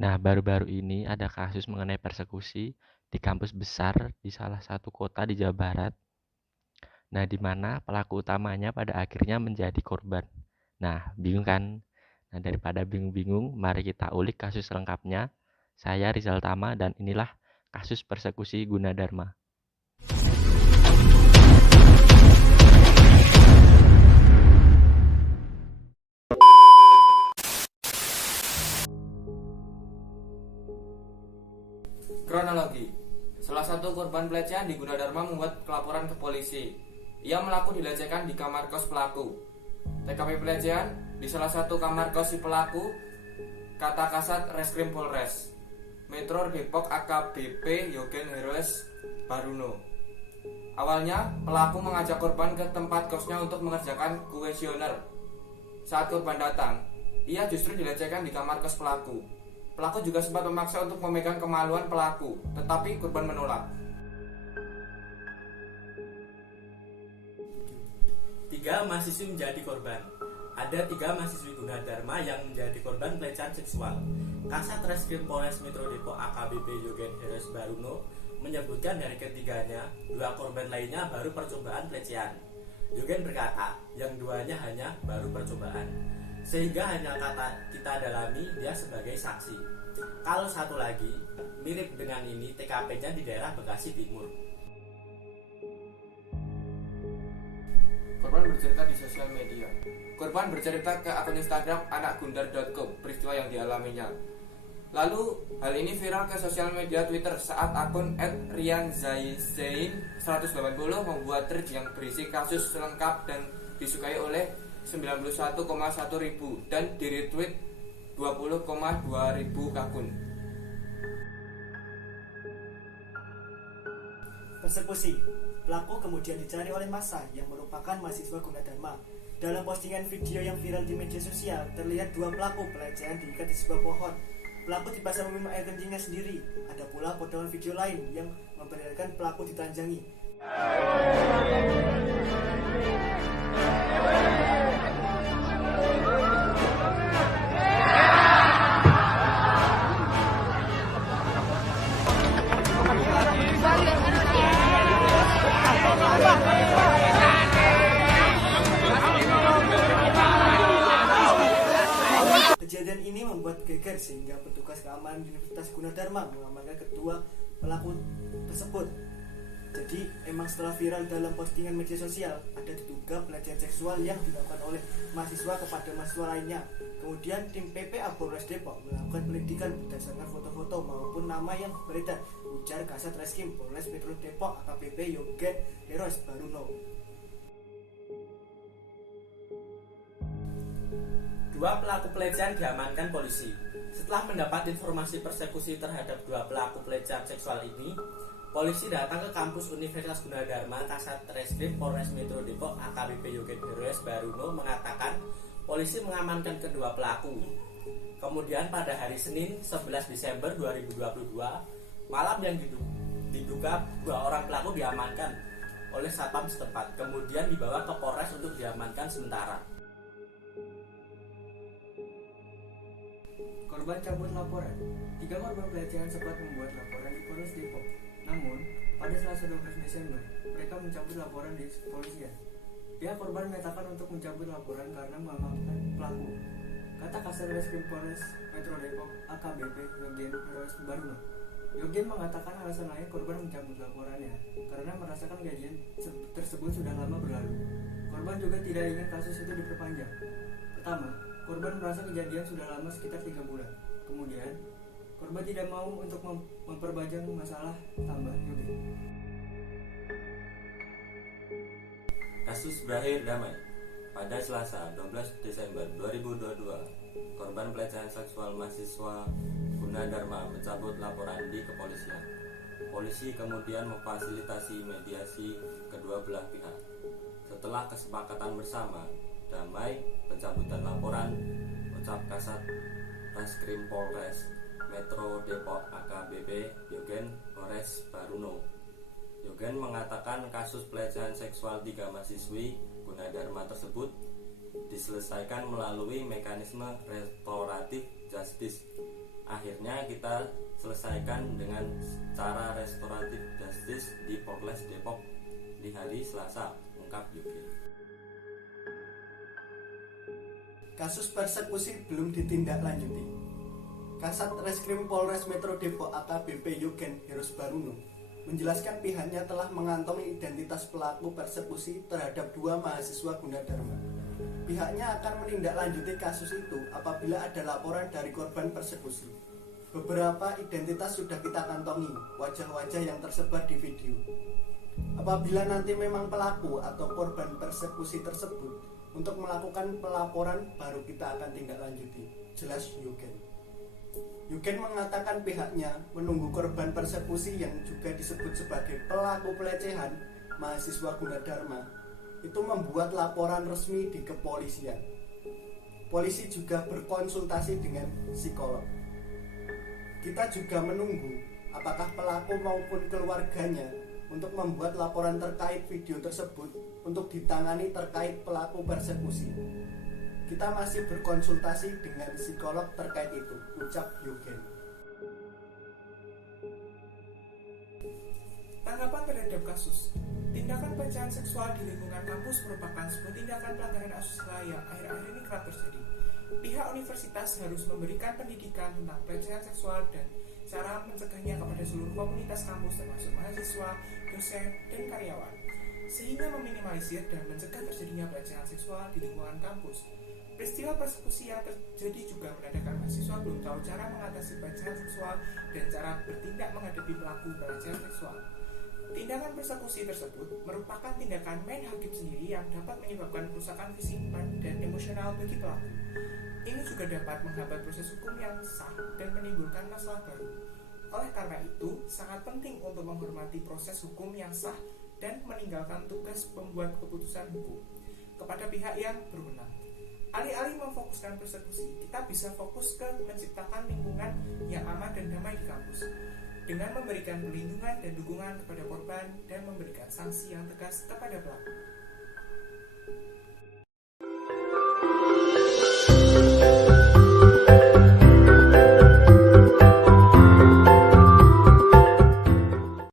Nah, baru-baru ini ada kasus mengenai persekusi di kampus besar di salah satu kota di Jawa Barat. Nah, di mana pelaku utamanya pada akhirnya menjadi korban. Nah, bingung kan? Nah, daripada bingung-bingung, mari kita ulik kasus lengkapnya. Saya Rizal Tama dan inilah kasus persekusi Gunadarma. Kronologi. Salah satu korban pelecehan di Gunadarma membuat pelaporan ke polisi. Ia mengaku dilecehkan di kamar kos pelaku. TKP pelecehan di salah satu kamar kos si pelaku, kata kasat Reskrim Polres Metro Depok AKBP Yogen Heroes Baruno. Awalnya, pelaku mengajak korban ke tempat kosnya untuk mengerjakan kuesioner. Saat korban datang, ia justru dilecehkan di kamar kos pelaku. Pelaku juga sempat memaksa untuk memegang kemaluan pelaku, tetapi korban menolak. 3 mahasiswi menjadi korban. Ada 3 mahasiswi Gunadarma yang menjadi korban pelecehan seksual. Kasat Reskrim Polres Metro Depok AKBP Yogen Heroes Baruno menyebutkan dari ketiganya, 2 korban lainnya baru percobaan pelecehan. Yogen berkata, yang 2-nya hanya baru percobaan, sehingga hanya kata kita dalami dia sebagai saksi. Kalau satu lagi, mirip dengan ini, TKP-nya di daerah Bekasi Timur. Korban bercerita di sosial media. Korban bercerita ke akun Instagram anakgundar.com peristiwa yang dialaminya. Lalu hal ini viral ke sosial media Twitter saat akun @rianzain180 membuat thread yang berisi kasus lengkap dan disukai oleh 91,1 ribu dan di-retweet 20,2 ribu akun. Persekusi. Pelaku kemudian dicari oleh massa yang merupakan mahasiswa Gunadarma. Dalam postingan video yang viral di media sosial, terlihat 2 pelaku pelecehan diikat di sebuah pohon. Pelaku dipaksa meminum air kencingnya sendiri. Ada pula potongan video lain yang memperlihatkan pelaku ditelanjangi. Kejadian ini membuat geger sehingga petugas keamanan Universitas Gunadarma mengamankan kedua pelaku tersebut. Jadi emang setelah viral dalam postingan media sosial, ada diduga pelecehan seksual yang dilakukan oleh mahasiswa kepada mahasiswa lainnya. Kemudian tim PPA Polres Depok melakukan penyelidikan berdasarkan foto-foto maupun nama yang beredar, ujar Kasat Reskrim Polres Metro Depok AKBP Yogen Heroes Baruno. 2 pelaku pelecehan diamankan polisi. Setelah mendapat informasi persekusi terhadap 2 pelaku pelecehan seksual ini, polisi datang ke kampus Universitas Gunadarma. Kasat Reskrim Polres Metro Depok AKBP Yogen Heroes Baruno mengatakan polisi mengamankan kedua pelaku. Kemudian pada hari Senin 11 Desember 2022, malam yang diduga 2 orang pelaku diamankan oleh satpam setempat, kemudian dibawa ke Polres untuk diamankan sementara. Korban cabut laporan. 3 korban pelecehan sempat membuat laporan di Polres Depok. Namun, pada Selasa 12 Desember, mereka mencabut laporan di kepolisian. Pihak korban menyatakan untuk mencabut laporan karena mengamankan pelaku. Kata Kasat Reskrim Polres Metro Depok AKBP Yogen Heroes Baruno. Yogen mengatakan alasan lain korban mencabut laporannya karena merasakan kejadian tersebut sudah lama berlalu. Korban juga tidak ingin kasus itu diperpanjang. Pertama, korban merasa kejadian sudah lama sekitar 3 bulan. Kemudian, korban tidak mau untuk memperpanjang masalah, tambah Yogen. Kasus berakhir damai. Pada Selasa 12 Desember 2022, korban pelecehan seksual mahasiswa Gunadarma mencabut laporan di kepolisian. Polisi kemudian memfasilitasi mediasi kedua belah pihak. Setelah kesepakatan bersama, damai pencabutan laporan, ucap Kasat Reskrim Polres Metro Depok AKBP Yogen Heroes Baruno. Yogen mengatakan kasus pelecehan seksual 3 mahasiswi Gunadarma tersebut diselesaikan melalui mekanisme restoratif justice akhirnya kita selesaikan dengan cara restoratif justice di Polres Depok di hari Selasa, ungkap Yukin. Kasus persekusi belum ditindaklanjuti. Kasat Reskrim Polres Metro Depok AKBP Yogen Hirosbaruno menjelaskan pihaknya telah mengantongi identitas pelaku persekusi terhadap 2 mahasiswa Gunadarma. Pihaknya akan menindaklanjuti kasus itu apabila ada laporan dari korban persekusi. Beberapa identitas sudah kita kantongi, wajah-wajah yang tersebar di video. Apabila nanti memang pelaku atau korban persekusi tersebut, untuk melakukan pelaporan baru kita akan tindak lanjuti, jelas Yugen. Yugen mengatakan pihaknya menunggu korban persekusi yang juga disebut sebagai pelaku pelecehan mahasiswa Gunadarma itu membuat laporan resmi di kepolisian. Polisi juga berkonsultasi dengan psikolog. Kita juga menunggu apakah pelaku maupun keluarganya untuk membuat laporan terkait video tersebut untuk ditangani terkait pelaku persekusi. Kita masih berkonsultasi dengan psikolog terkait itu, ucap Yugen. Tanggapan terhadap kasus tindakan pelecehan seksual di lingkungan kampus merupakan sebuah tindakan pelanggaran asusila yang akhir-akhir ini kerap terjadi. Pihak universitas harus memberikan pendidikan tentang pelecehan seksual dan cara mencegahnya kepada seluruh komunitas kampus termasuk mahasiswa, dosen, dan karyawan, sehingga meminimalisir dan mencegah terjadinya pelecehan seksual di lingkungan kampus. Peristiwa persekusi yang terjadi juga menandakan mahasiswa belum tahu cara mengatasi pelecehan seksual dan cara bertindak menghadapi pelaku pelecehan seksual. Tindakan persekusi tersebut merupakan tindakan main hakim sendiri yang dapat menyebabkan kerusakan fisik dan emosional bagi pelaku. Ini juga dapat menghambat proses hukum yang sah dan menimbulkan masalah baru. Oleh karena itu, sangat penting untuk menghormati proses hukum yang sah dan meninggalkan tugas pembuat keputusan hukum kepada pihak yang berwenang. Alih-alih memfokuskan persekusi, kita bisa fokus ke menciptakan lingkungan yang aman dan damai di kampus dengan memberikan perlindungan dan dukungan kepada korban dan memberikan sanksi yang tegas kepada pelaku.